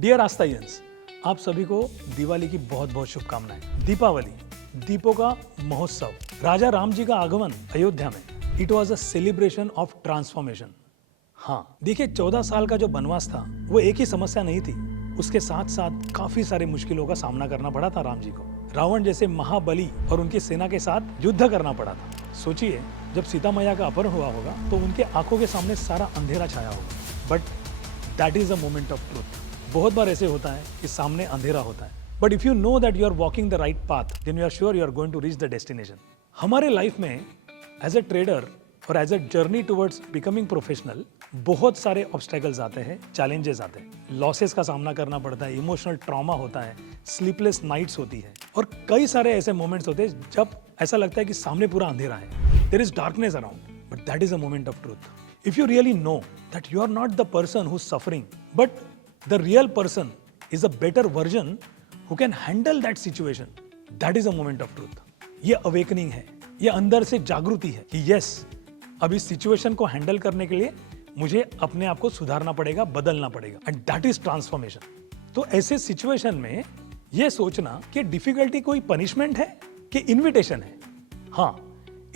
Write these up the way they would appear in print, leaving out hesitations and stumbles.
Dear आस्ताइयंस, आप सभी को दिवाली की बहुत बहुत शुभकामनाएं। दीपावली, दीपों का महोत्सव, राजा राम जी का आगमन अयोध्या में। It was a celebration of transformation. हाँ, देखिए 14 साल का जो बनवास था वो एक ही समस्या नहीं थी, उसके साथ साथ काफी सारे मुश्किलों का सामना करना पड़ा था राम जी को। रावण जैसे महाबली और उनकी सेना के साथ युद्ध करना पड़ा था। सोचिए, जब सीता मैया का अपहरण हुआ होगा तो उनके आंखों के सामने सारा अंधेरा छाया होगा, but that is a moment of truth. बहुत बार ऐसे होता है कि सामने अंधेरा होता है, but if you know that you are walking the right path, then you are sure you are going to reach the destination. हमारे लाइफ में एज ए ट्रेडर और as a journey towards becoming professional बहुत सारे obstacles आते हैं, challenges आते हैं, losses का सामना करना पड़ता है, इमोशनल ट्रॉमा होता है, स्लीपलेस नाइट्स होती है, और कई सारे ऐसे मोमेंट्स होते हैं जब ऐसा लगता है कि सामने पूरा अंधेरा है, there is darkness around, but that is a moment of truth. If you really know that you are not the person who's suffering, but the real person is a better version who can handle that situation, that is a moment of truth. ये awakening है, ये अंदर से जागृति है कि yes, अब इस सिचुएशन को हैंडल करने के लिए मुझे अपने आप को सुधारना पड़ेगा, बदलना पड़ेगा, एंड दैट इज ट्रांसफॉर्मेशन. तो ऐसे सिचुएशन में ये सोचना कि डिफिकल्टी कोई पनिशमेंट है कि इन्विटेशन है. हाँ,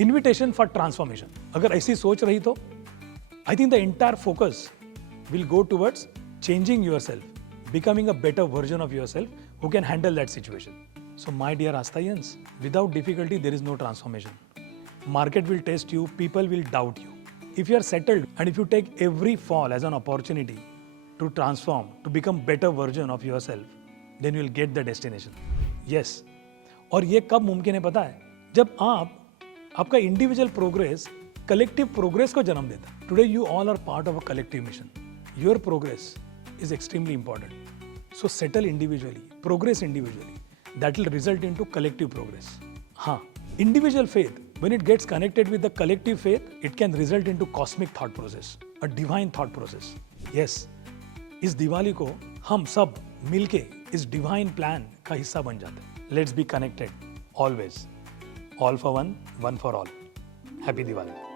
इन्विटेशन फॉर ट्रांसफॉर्मेशन. अगर ऐसी सोच रही तो I think the entire focus will go towards changing yourself, becoming a better version of yourself who can handle that situation. So my dear Astayans, without difficulty there is no transformation. Market will test you, people will doubt you. If you are settled and if you take every fall as an opportunity to transform, to become better version of yourself, then you will get the destination. Yes. और ये कब मुमकिन है पता है? जब आपका individual progress collective progress को जन्म देता है. Today you all are part of a collective mission. Your progress is extremely important. So settle individually, progress individually, that will result into collective progress. हाँ, individual faith when it gets connected with the collective faith, it can result into cosmic thought process, a divine thought process. Yes, इस दिवाली को हम सब मिलके इस divine plan का हिस्सा बन जाते हैं. Let's be connected always. All for one, one for all. Happy Diwali.